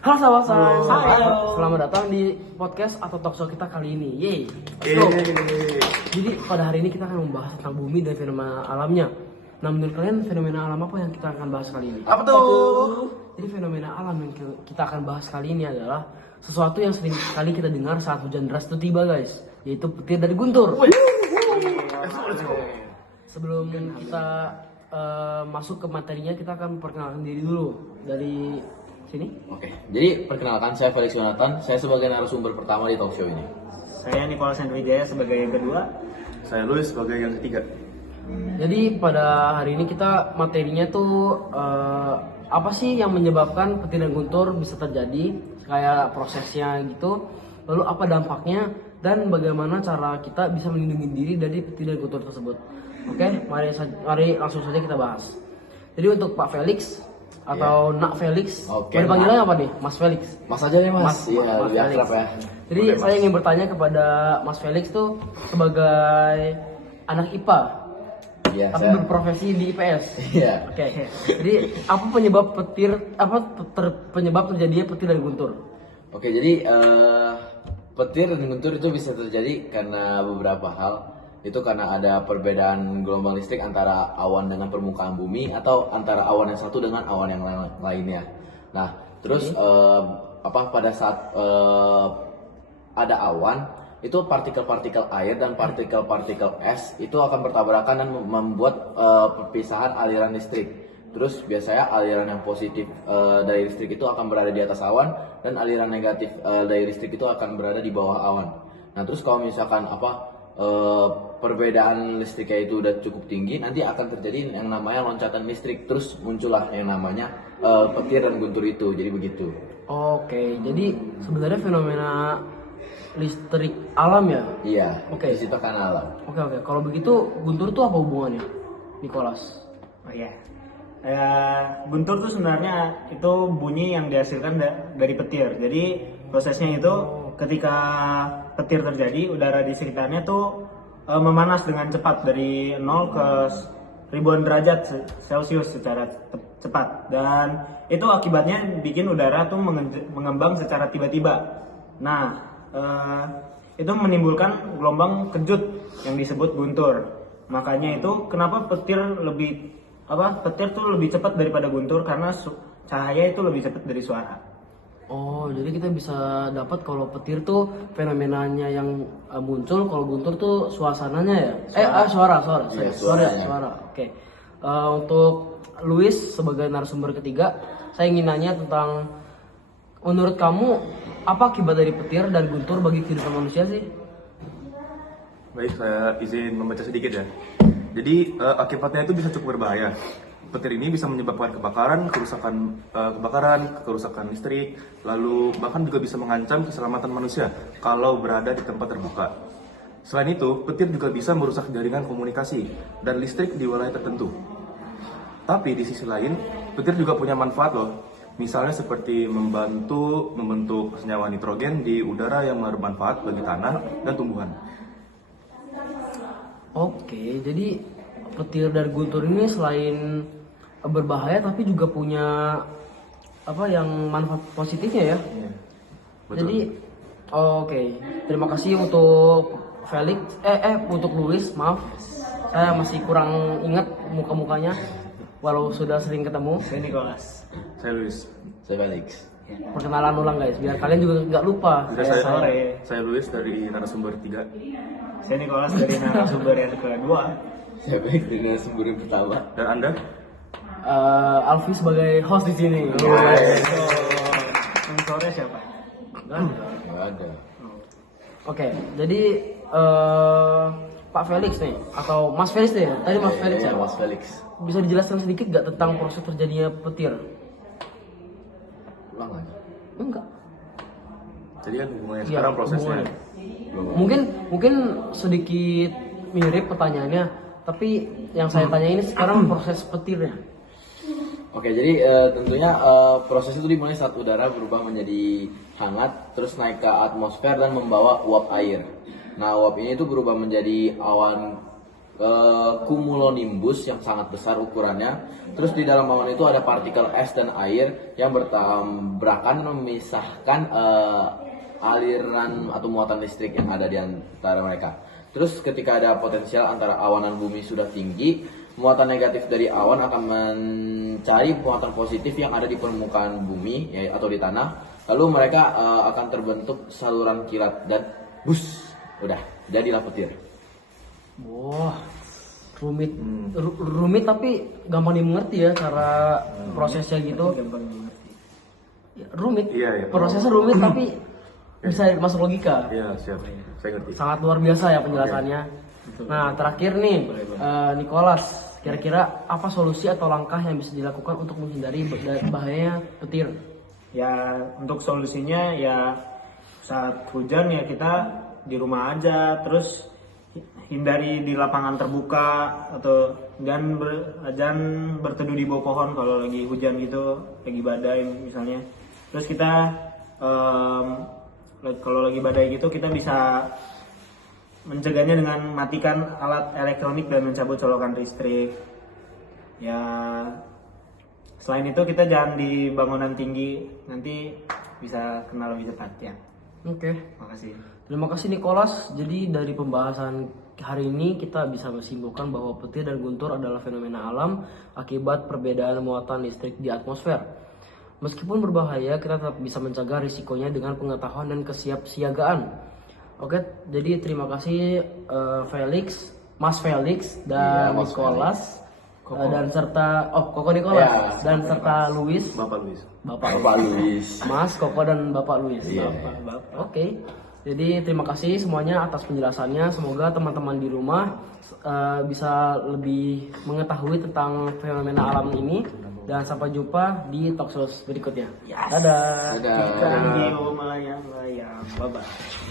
Halo sahabat saya, Halo. selamat datang di podcast atau talkshow kita kali ini. Yeay. Let's go. Jadi pada hari ini kita akan membahas tentang bumi dan fenomena alamnya. Nah, menurut kalian fenomena alam apa yang kita akan bahas kali ini? Apa tuh? Jadi fenomena alam yang kita akan bahas kali ini adalah sesuatu yang sering kali kita dengar saat hujan deras itu tiba, guys, yaitu petir dari guntur. Sebelum kita masuk ke materinya, kita akan perkenalkan diri dulu dari sini. Oke, jadi perkenalkan saya Felix Yonatan, saya sebagai narasumber pertama di talk show ini. Saya Nicholas Hendrijaya sebagai yang kedua. Saya Luis sebagai yang ketiga. Jadi pada hari ini kita materinya tuh apa sih yang menyebabkan petir dan guntur bisa terjadi, kayak prosesnya gitu, lalu apa dampaknya dan bagaimana cara kita bisa melindungi diri dari petir dan guntur tersebut. Oke, mari langsung saja kita bahas. Jadi untuk Pak Felix atau Nak Felix, Oke, boleh panggilannya apa nih, Mas Felix? Mas aja nih mas, iya Mas lebih Felix. akrab ya. Jadi saya ingin bertanya kepada Mas Felix tuh sebagai anak IPA, Iya, tapi saya. berprofesi di IPS. Iya. Oke. Jadi apa penyebab penyebab terjadinya petir dan guntur? Oke, jadi petir dan guntur itu bisa terjadi karena beberapa hal. Itu karena ada perbedaan gelombang listrik antara awan dengan permukaan bumi atau antara awan yang satu dengan awan yang lainnya. Nah, terus pada saat ada awan, itu partikel-partikel air dan partikel-partikel es itu akan bertabrakan dan membuat perpisahan aliran listrik. Terus biasanya aliran yang positif dari listrik itu akan berada di atas awan dan aliran negatif dari listrik itu akan berada di bawah awan. Nah, terus kalau misalkan perbedaan listriknya itu udah cukup tinggi, nanti akan terjadi yang namanya loncatan listrik, terus muncullah yang namanya petir dan guntur itu. Jadi begitu. Oke. Jadi sebenarnya fenomena listrik alam ya? Iya. Oke. Di situ kan alam. Oke. Kalau begitu guntur tuh apa hubungannya, Nicholas? Oh iya. Guntur tuh sebenarnya itu bunyi yang dihasilkan dari petir. Jadi prosesnya itu ketika petir terjadi, udara di sekitarnya tuh memanas dengan cepat dari 0 ke ribuan derajat Celcius secara cepat, dan itu akibatnya bikin udara tuh mengembang secara tiba-tiba. Nah, itu menimbulkan gelombang kejut yang disebut guntur. Makanya itu kenapa petir tuh lebih cepat daripada guntur, karena cahaya itu lebih cepat dari suara. Oh, jadi kita bisa dapat kalau petir tuh fenomenanya yang muncul, kalau guntur tuh suasananya ya? Suara. Iya, Suara. Oke. Untuk Luis sebagai narasumber ketiga, saya ingin nanya tentang menurut kamu apa akibat dari petir dan guntur bagi kehidupan manusia sih? Baik, saya izin membaca sedikit ya. Jadi akibatnya itu bisa cukup berbahaya. Petir ini bisa menyebabkan kerusakan listrik, lalu bahkan juga bisa mengancam keselamatan manusia kalau berada di tempat terbuka. Selain itu, petir juga bisa merusak jaringan komunikasi dan listrik di wilayah tertentu. Tapi di sisi lain, petir juga punya manfaat loh. Misalnya seperti membantu membentuk senyawa nitrogen di udara yang bermanfaat bagi tanah dan tumbuhan. Oke, jadi petir dan guntur ini selain berbahaya tapi juga punya yang manfaat positifnya ya. Iya, betul. Jadi oke. Terima kasih untuk Felix untuk Luis, maaf. Saya masih kurang ingat muka-mukanya walau sudah sering ketemu. Saya Nicholas. Saya Luis. Saya Felix. Perkenalan ulang guys, biar kalian juga nggak lupa. Saya Luis dari narasumber 3. Saya Nicholas dari narasumber yang kedua. Saya Felix dari narasumber yang pertama. Dan Anda? Alfi sebagai host di sini. Sore siapa? Nggak ada. Oke, jadi Pak Felix nih atau Mas Felix deh. Tadi Mas Felix ya. Iya, Mas Felix. Bisa dijelaskan sedikit nggak tentang proses terjadinya petir? Ulang lagi. Enggak. Jadi kan hubungannya Iya, sekarang prosesnya. hubungannya. Mungkin sedikit mirip pertanyaannya, tapi yang saya tanya ini sekarang proses petirnya. Oke, jadi tentunya proses itu dimulai saat udara berubah menjadi hangat, terus naik ke atmosfer dan membawa uap air. Nah, uap ini itu berubah menjadi awan cumulonimbus yang sangat besar ukurannya. Terus di dalam awan itu ada partikel es dan air yang bertabrakan memisahkan aliran atau muatan listrik yang ada di antara mereka. Terus ketika ada potensial antara awan dan bumi sudah tinggi, muatan negatif dari awan akan mencari muatan positif yang ada di permukaan bumi atau di tanah. Lalu mereka akan terbentuk saluran kilat dan bus, udah jadilah petir. Wah, rumit, rumit tapi gampang dimengerti ya cara prosesnya gitu. Ya, rumit, Iya, iya. prosesnya rumit tapi bisa masuk logika. Iya, siap. Saya ngerti. Sangat luar biasa ya penjelasannya. Nah, terakhir nih, Nicholas, kira-kira apa solusi atau langkah yang bisa dilakukan untuk menghindari bahayanya petir? Ya untuk solusinya ya saat hujan ya kita di rumah aja, terus hindari di lapangan terbuka atau jangan berteduh di bawah pohon kalau lagi hujan gitu, lagi badai misalnya. Terus kita kalau lagi badai gitu kita bisa mencegahnya dengan matikan alat elektronik dan mencabut colokan listrik. Ya selain itu kita jangan di bangunan tinggi, nanti bisa kena lebih cepat ya. Oke. Makasih. Terima kasih Nicholas. Jadi dari pembahasan hari ini kita bisa menyimpulkan bahwa petir dan guntur adalah fenomena alam akibat perbedaan muatan listrik di atmosfer. Meskipun berbahaya, kita tetap bisa mencegah risikonya dengan pengetahuan dan kesiapsiagaan. Oke, jadi terima kasih Mas Felix dan Iya, Mas Nicholas dan serta Koko Nicholas Ya, dan serta Luis. Bapak Luis. Bapak Luis. Mas Koko dan Bapak Luis. Iya. Oke. Jadi terima kasih semuanya atas penjelasannya. Semoga teman-teman di rumah bisa lebih mengetahui tentang fenomena alam ini. Dan sampai jumpa di talk show berikutnya. Dadah. Dadah. Ikan di rumah yang layang. Bye bye.